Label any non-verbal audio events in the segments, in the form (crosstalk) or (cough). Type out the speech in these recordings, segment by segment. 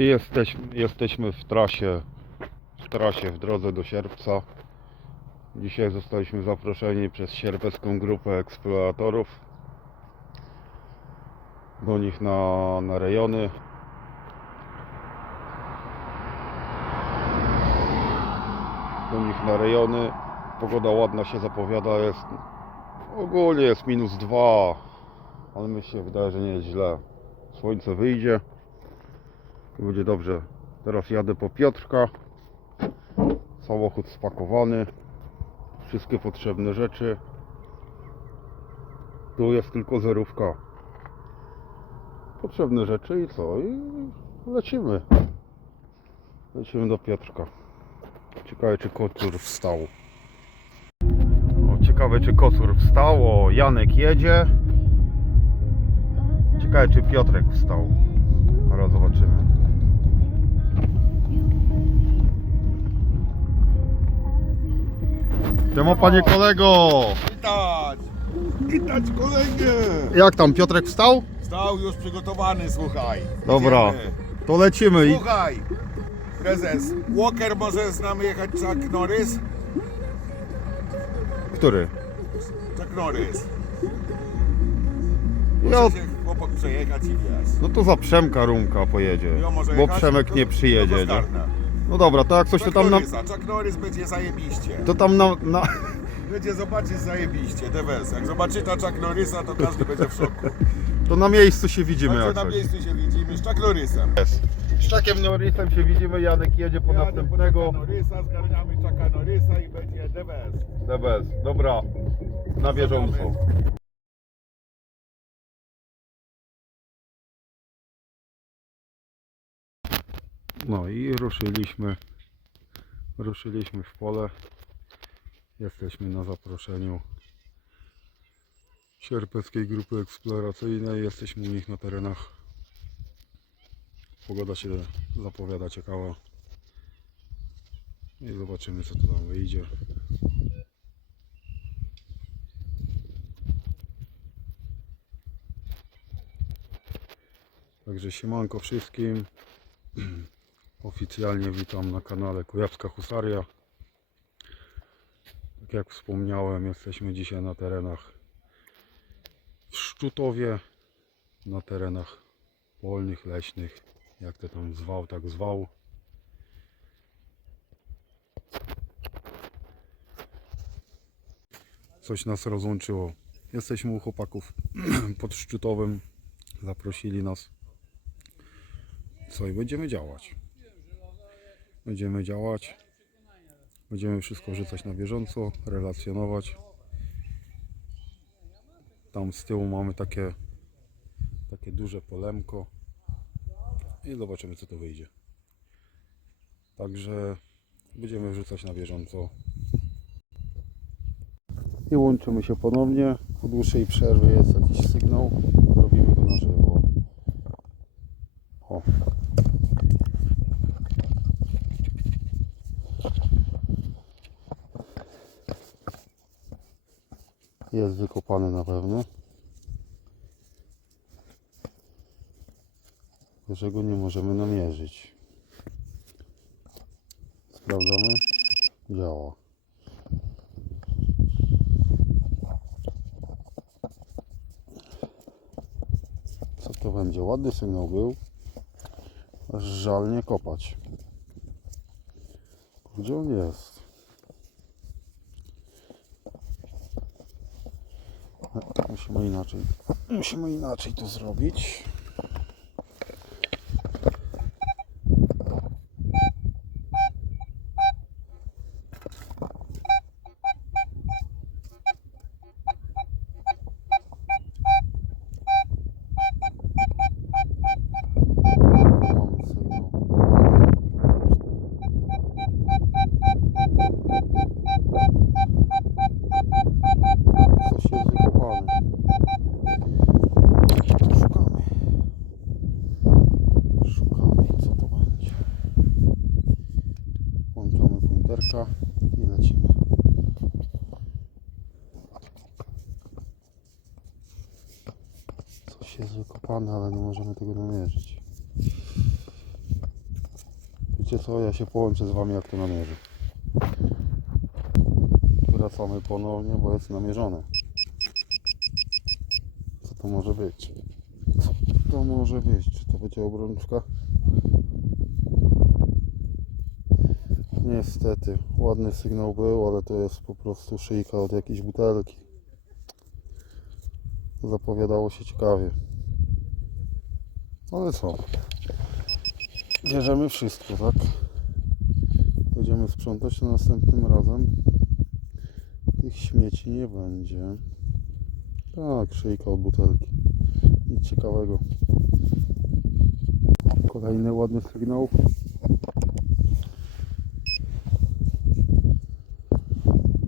I jesteśmy, jesteśmy w trasie, w trasie w drodze do Sierpca. Dzisiaj zostaliśmy zaproszeni przez sierpecką grupę eksploratorów do nich na, na rejony. Do nich na rejony. Pogoda ładna się zapowiada, jest ogólnie jest minus dwa, ale mi się wydaje, że nie jest źle. Słońce wyjdzie będzie dobrze. Teraz jadę po Piotrka. Samochód spakowany. Wszystkie potrzebne rzeczy. Tu jest tylko zerówka. Potrzebne rzeczy i co? I lecimy. Lecimy do Piotrka. Ciekawe czy kocur wstał. O, ciekawe czy kocur wstał. O, Janek jedzie. Ciekawe czy Piotrek wstał. Zaraz zobaczymy. Siema panie kolego! Witać! Witać kolegę! Jak tam Piotrek wstał? Stał już przygotowany, słuchaj. Dobra. Idziemy. To lecimy i Słuchaj, prezes, Walker może z nami jechać Chuck Norris? który? Chuck Norris. Ja, Może się chłopak przejechać i wiesz. no to za Przemka Rumka pojedzie. Ja może Bo jechać, Przemek to- nie to przyjedzie. Nie? zgarnę. No dobra, to jak coś to Chuck tam na, Norrisa, Chuck Norris będzie zajebiście. to tam na, na, Będzie zobaczyć zajebiście, Deves. Jak zobaczy ta Chuck Norrisa, to każdy będzie w szoku. (laughs) to na miejscu się widzimy Także jak na coś. miejscu się widzimy z Chuck Norrisem. Z Czakiem Norrisem się widzimy, Janek jedzie po Jadę następnego. Chucka Norrisa, zgarniamy Chucka Norrisa i będzie Deves. The best. Dobra, na bieżąco. No i ruszyliśmy. Ruszyliśmy w pole. Jesteśmy na zaproszeniu sierpeckiej grupy eksploracyjnej. Jesteśmy u nich na terenach. Pogoda się zapowiada ciekawa. I zobaczymy co tam wyjdzie. Także siemanko wszystkim. (clears throat) Oficjalnie witam na kanale Kujawska Husaria. Tak jak wspomniałem, jesteśmy dzisiaj na terenach w Szczutowie, na terenach polnych, leśnych, jak to tam zwał, tak zwał. Coś nas rozłączyło. Jesteśmy u chłopaków (clears throat) pod Szczutowem. Zaprosili nas. Co i będziemy działać. Będziemy działać. Będziemy wszystko wrzucać na bieżąco, relacjonować. Tam z tyłu mamy takie takie duże polemko i zobaczymy co to wyjdzie. Także będziemy wrzucać na bieżąco. I łączymy się ponownie. Po dłuższej przerwie jest jakiś sygnał. Robimy go na żywo. O. Jest wykopany na pewno. Tylko, że go nie możemy namierzyć. Sprawdzamy. Działa. Co to będzie? Ładny sygnał był. Aż żal nie kopać. Gdzie on jest? No, Musimy inaczej. Musimy inaczej to zrobić. Ale nie możemy tego namierzyć. wiecie co, ja się połączę z wami jak to namierzy. Wracamy ponownie, bo jest namierzone. Co to może być? Co to może być? Czy to będzie obrączka? Niestety, ładny sygnał był, ale to jest po prostu szyjka od jakiejś butelki. Zapowiadało się ciekawie. Ale co? Bierzemy wszystko, tak? Będziemy sprzątać, to następnym razem tych śmieci nie będzie. Tak, szyjka od butelki. Nic ciekawego. Kolejny ładny sygnał.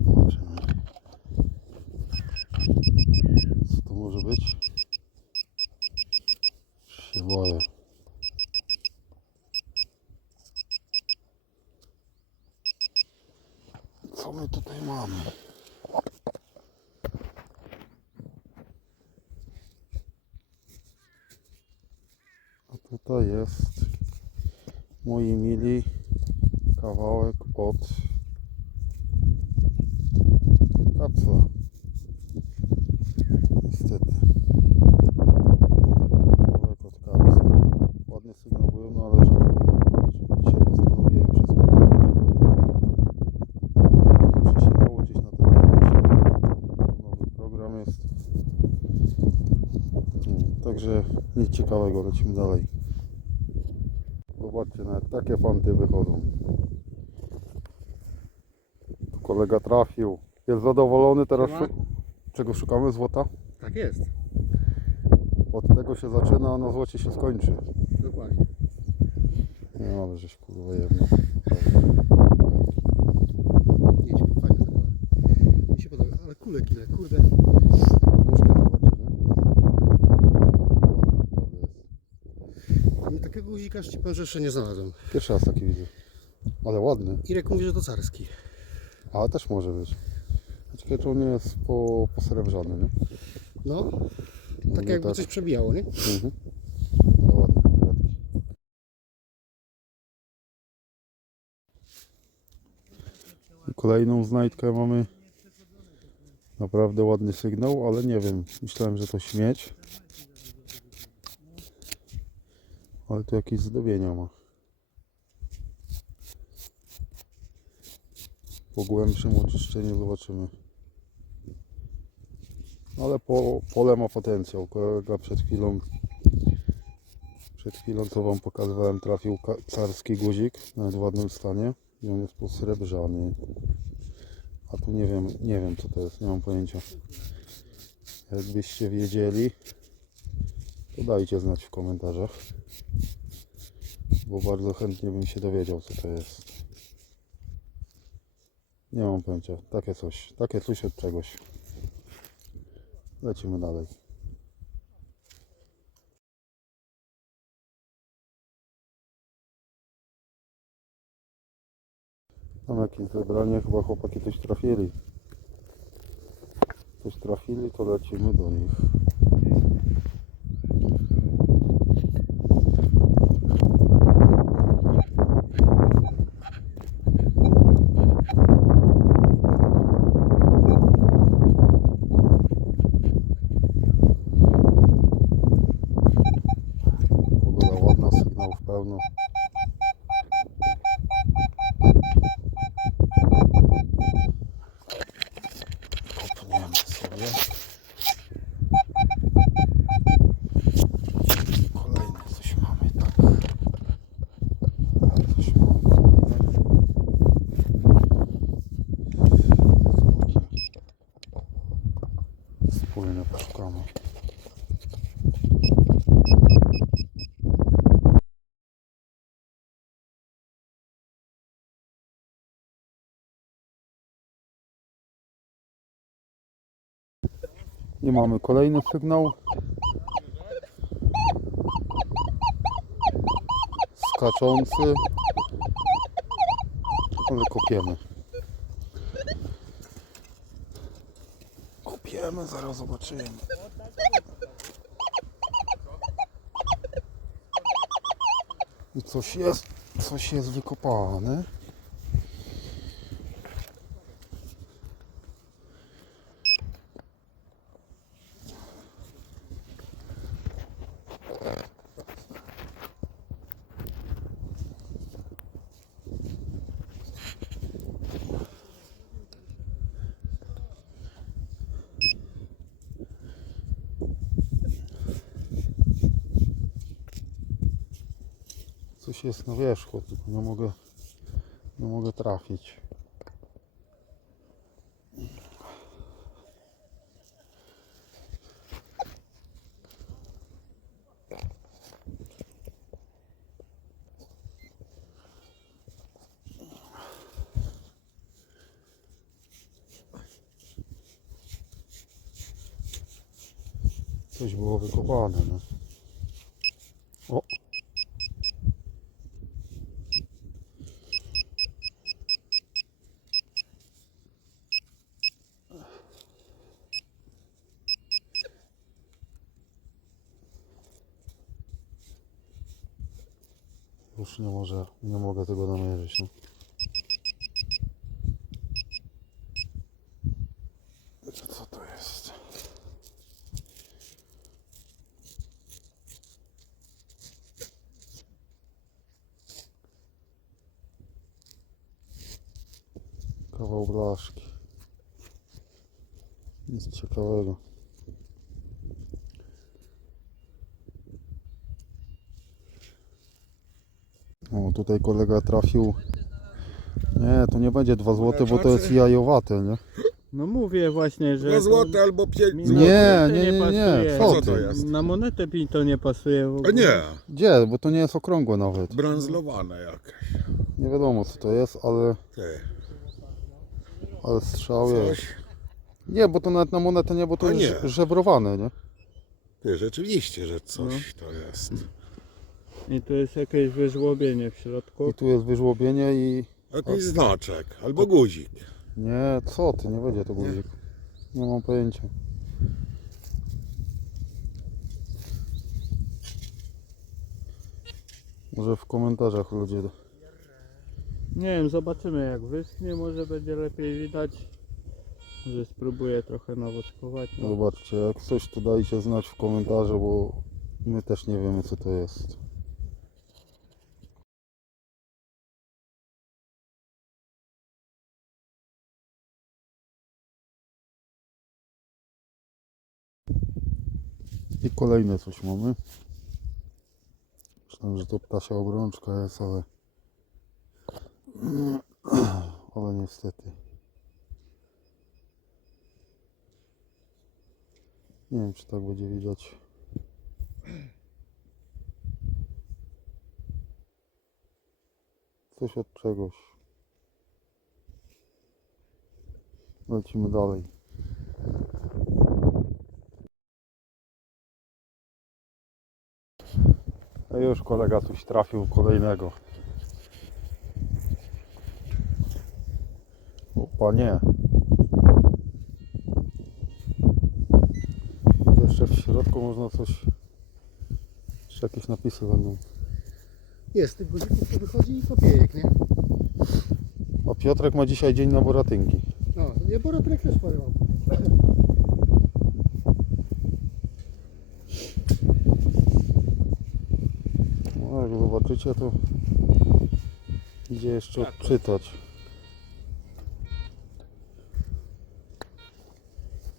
Zobaczymy. Co to może być? Się boję. Co my tutaj mamy? A tutaj jest, moi mili, kawałek od kapsla. Niestety. Kawałek od kapsla. Ładny sygnał był, no ale żal było nagrać. Dzisiaj postanowiłem wszystko nagrać. Muszę się nauczyć na ten temat. Nowy program jest. Mm, Także nic ciekawego, lecimy dalej. Zobaczcie, nawet takie fanty wychodzą. Tu kolega trafił. Jest zadowolony teraz. Szu- czego szukamy? Złota? Tak jest, Od tego się zaczyna, a na złocie się skończy. dokładnie. Nie ale żeś kurwa jedno. Jedź, fajnie. Mi się podoba, ale kulek ile, kurde. Muszkę zobaczyć, nie? Ładna naprawdę jest. Ci powiem, że jeszcze nie znalazłem. Pierwszy raz taki widzę. Ale ładny. Irek mówi, że to carski. A też może być. Ciekawe czy on nie jest po, posrebrzany, nie? No, No tak jakby tak. coś przebijało, nie? Mhm. Ale ładne kwiatki. Kolejną znajdkę mamy. Naprawdę ładny sygnał, ale nie wiem. Myślałem, że to śmieć. Ale tu jakieś zdobienia ma. Po głębszym oczyszczeniu zobaczymy. Ale po, pole ma potencjał. Kolega przed chwilą przed chwilą, co Wam pokazywałem, trafił carski guzik, nawet w ładnym stanie i on jest posrebrzany. A tu nie wiem, nie wiem co to jest, nie mam pojęcia. Jakbyście wiedzieli, to dajcie znać w komentarzach, bo bardzo chętnie bym się dowiedział co to jest. Nie mam pojęcia, takie coś, takie coś od czegoś. Lecimy dalej. Tam jakieś zebranie, chyba chłopaki coś trafili. Coś trafili, to lecimy do nich. Wspólnie poszukamy. I mamy kolejny sygnał. Skaczący. Ale kopiemy. Zaraz zobaczymy. I coś jest. Coś jest wykopane. Coś jest na wierzchu, tylko nie mogę, nie mogę trafić. Coś było wykopane, no. Już nie może, nie mogę tego namierzyć. No. Tutaj kolega trafił. Nie, to nie będzie 2 zł, bo to jest jajowate, nie? No mówię właśnie, że... Dwa to złote albo pięć mi złotych. na Nie, nie, nie, nie, co to jest? Na monetę mi to nie pasuje w A ogóle. nie, Gdzie? Bo to nie jest okrągłe nawet. branzlowane jakieś. Nie wiadomo co to jest, ale, Ty, ale strzał jest. coś. Nie, bo to nawet na monetę nie, bo to A jest nie. żebrowane, nie? Ty, rzeczywiście, że coś to jest. I tu jest jakieś wyżłobienie w środku. I tu jest wyżłobienie i... Jakiś znaczek albo guzik. Nie, co ty, nie będzie to guzik. Nie mam pojęcia. Może w komentarzach ludzie... Nie wiem, zobaczymy jak wyschnie, może będzie lepiej widać. Może spróbuję trochę nawoskować. No. Zobaczcie, jak coś to dajcie znać w komentarzu, bo my też nie wiemy co to jest. I kolejne coś mamy. Myślałem, że to ptasia obrączka jest, ale... (clears throat) Ale niestety. Nie wiem, czy tak będzie widać. Coś od czegoś. Lecimy dalej. Już kolega coś trafił kolejnego. Opa, nie. To jeszcze w środku można coś. Jeszcze jakieś napisy będą. Jest, tych guzików to wychodzi i kopiejek, nie? A Piotrek ma dzisiaj dzień na boratynki. No, ja boratrek też parę mam. No, to idzie jeszcze odczytać.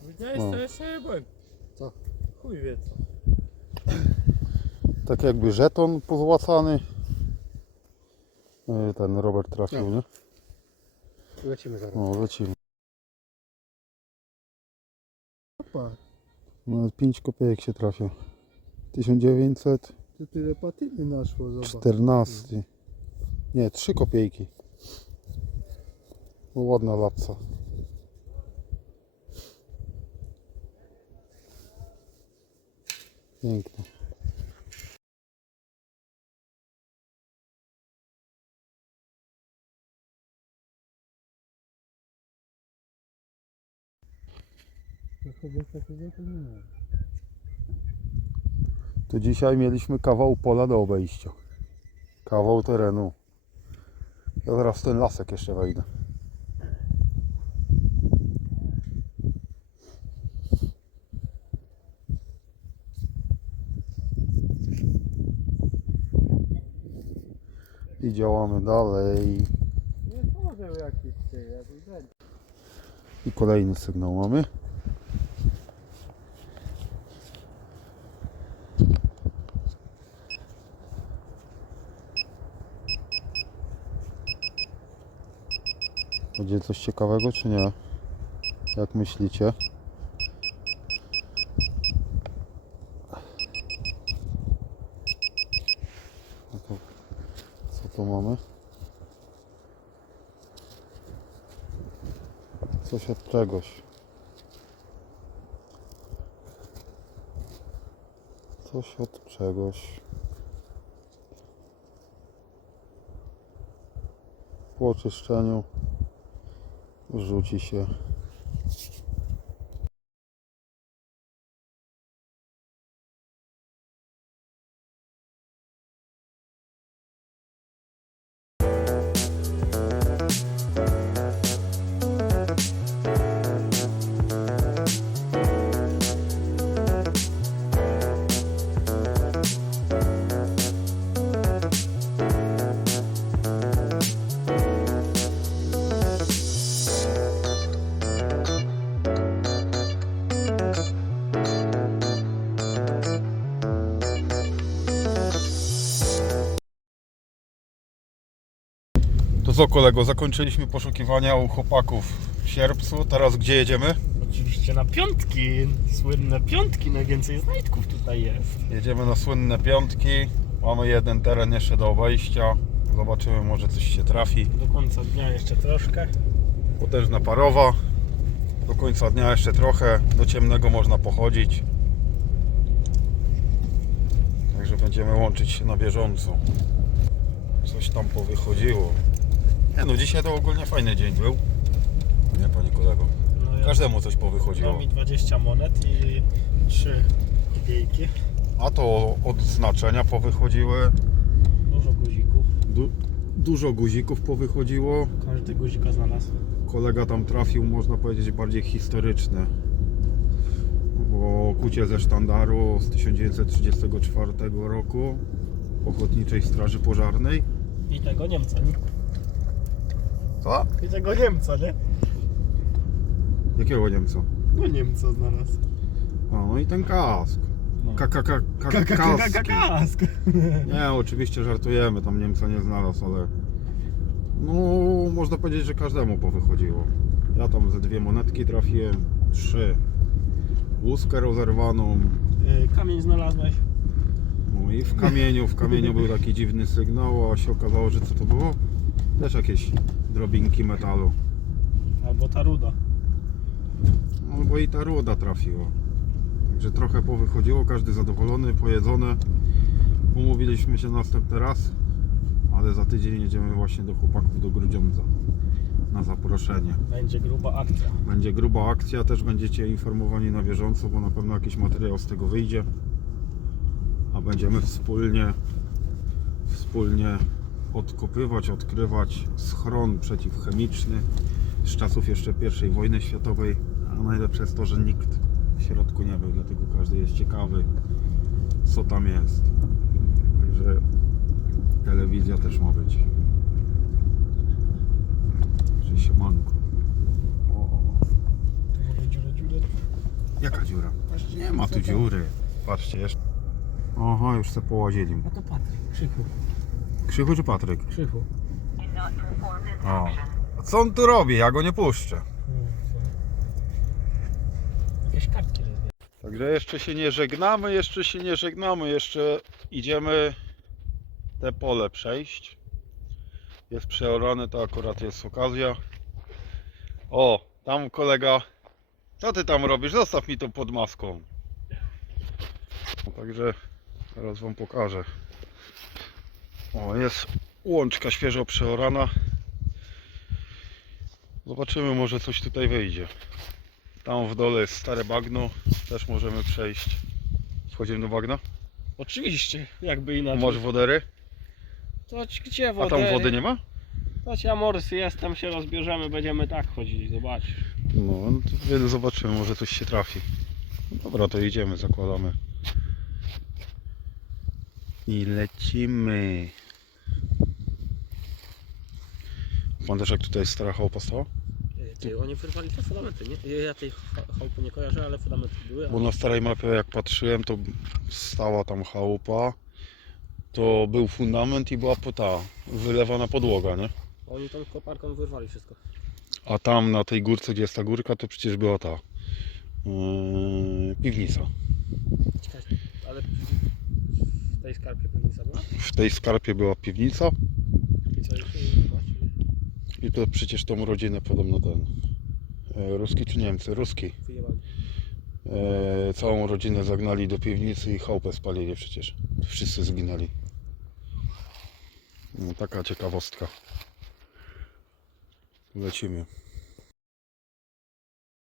Widziałeś No. co jeszcze nie byłem? Co? Chuj wie co. Tak jakby żeton pozłacany. Yy, Ten Robert trafił, No. nie? Lecimy zaraz. O, lecimy. Opa, No, 5 kopiejek się trafia. 1914. Tu tyle patyny naszło, zobacz. Nie, 3 kopiejki. No, ładna lapsa. Piękna. Chyba takiego to nie ma. To dzisiaj mieliśmy kawał pola do obejścia. Kawał terenu. Ja zaraz ten lasek jeszcze wejdę. I działamy dalej. I kolejny sygnał mamy. Będzie coś ciekawego czy nie? Jak myślicie? No to co tu mamy? Coś od czegoś. Coś od czegoś. Po oczyszczeniu rzuci się. Co kolego, zakończyliśmy poszukiwania u chłopaków w sierpcu. Teraz gdzie jedziemy? Oczywiście na piątki, słynne piątki, najwięcej znajdków tutaj jest. Jedziemy na słynne piątki. Mamy jeden teren jeszcze do obejścia. Zobaczymy, może coś się trafi. Do końca dnia jeszcze troszkę. Potężna parowa. Do końca dnia jeszcze trochę. Do ciemnego można pochodzić. Także będziemy łączyć się na bieżąco. Coś tam powychodziło. Nie no, dzisiaj to ogólnie fajny dzień był. Nie, panie kolego. No ja Każdemu coś powychodziło. mi 20 monet i 3 kopiejki. A to odznaczenia powychodziły. Dużo guzików. Du dużo guzików powychodziło. Każdy guzika znalazł. Kolega tam trafił, można powiedzieć, bardziej historyczne. Bo kucie ze sztandaru z 1934 roku Ochotniczej Straży Pożarnej. I tego Niemca, nie? Co? I tego Niemca, nie? Jakiego Niemca? No Niemca znalazł. A, no i ten kask. No. Kask! Nie, oczywiście żartujemy, tam Niemca nie znalazł, ale no można powiedzieć, że każdemu powychodziło. Ja tam ze dwie monetki trafiłem, trzy. Łuskę rozerwaną, Y, Kamień znalazłeś? no i w kamieniu, w kamieniu był taki dziwny sygnał, a się okazało, że co to było? Też jakieś drobinki metalu. Albo ta ruda. No bo i ta ruda trafiła. Także trochę powychodziło, każdy zadowolony, pojedzone. Umówiliśmy się następny raz, ale za tydzień jedziemy właśnie do chłopaków do Grudziądza na zaproszenie. Będzie gruba akcja. Będzie gruba akcja, też będziecie informowani na bieżąco, bo na pewno jakiś materiał z tego wyjdzie. A będziemy wspólnie wspólnie odkopywać, odkrywać schron przeciwchemiczny z czasów jeszcze I wojny światowej. A najlepsze jest to, że nikt w środku nie był, dlatego każdy jest ciekawy, co tam jest. Także telewizja też ma być. Że się manko. O. Jaka dziura? Nie ma tu dziury. Patrzcie jeszcze. Aha, już se połazili. A to Patryk, Krzychu, Krzychu czy Patryk? Krzychu. O. A co on tu robi? Ja go nie puszczę. Jakieś kartki. że- Także jeszcze się nie żegnamy, jeszcze się nie żegnamy, jeszcze idziemy te pole przejść. Jest przeorane, to akurat jest okazja. O, tam kolega. Co ty tam robisz? Zostaw mi to pod maską. No, także teraz wam pokażę. O, jest łączka świeżo przeorana. Zobaczymy, może coś tutaj wyjdzie. Tam w dole jest stare bagno, też możemy przejść. Wchodzimy do bagna. Oczywiście, jakby inaczej. Masz wodery? To gdzie A wodę? tam wody nie ma? Chodź ja morsy jestem, się rozbierzemy, będziemy tak chodzić, zobacz. No, no to wiele zobaczymy, może coś się trafi. Dobra, to idziemy, zakładamy. I lecimy. Pamiętasz jak tutaj stara chałupa stała? Ty, oni wyrwali te fundamenty, nie? Ja tej cha- chałupy nie kojarzę, ale fundamenty były. Bo na starej mapie jak patrzyłem, to stała tam chałupa. To był fundament i była ta wylewana podłoga, nie? Oni tą koparką wyrwali wszystko. A tam na tej górce, gdzie jest ta górka, to przecież była ta yy, piwnica. Ciekawe, ale w tej skarpie piwnica była? W tej skarpie była piwnica I co jeszcze? I to przecież tą rodzinę podobno ten e, Ruski czy Niemcy? Ruski. E, całą rodzinę zagnali do piwnicy i chałupę spalili przecież. Wszyscy zginęli. No, taka ciekawostka. Lecimy.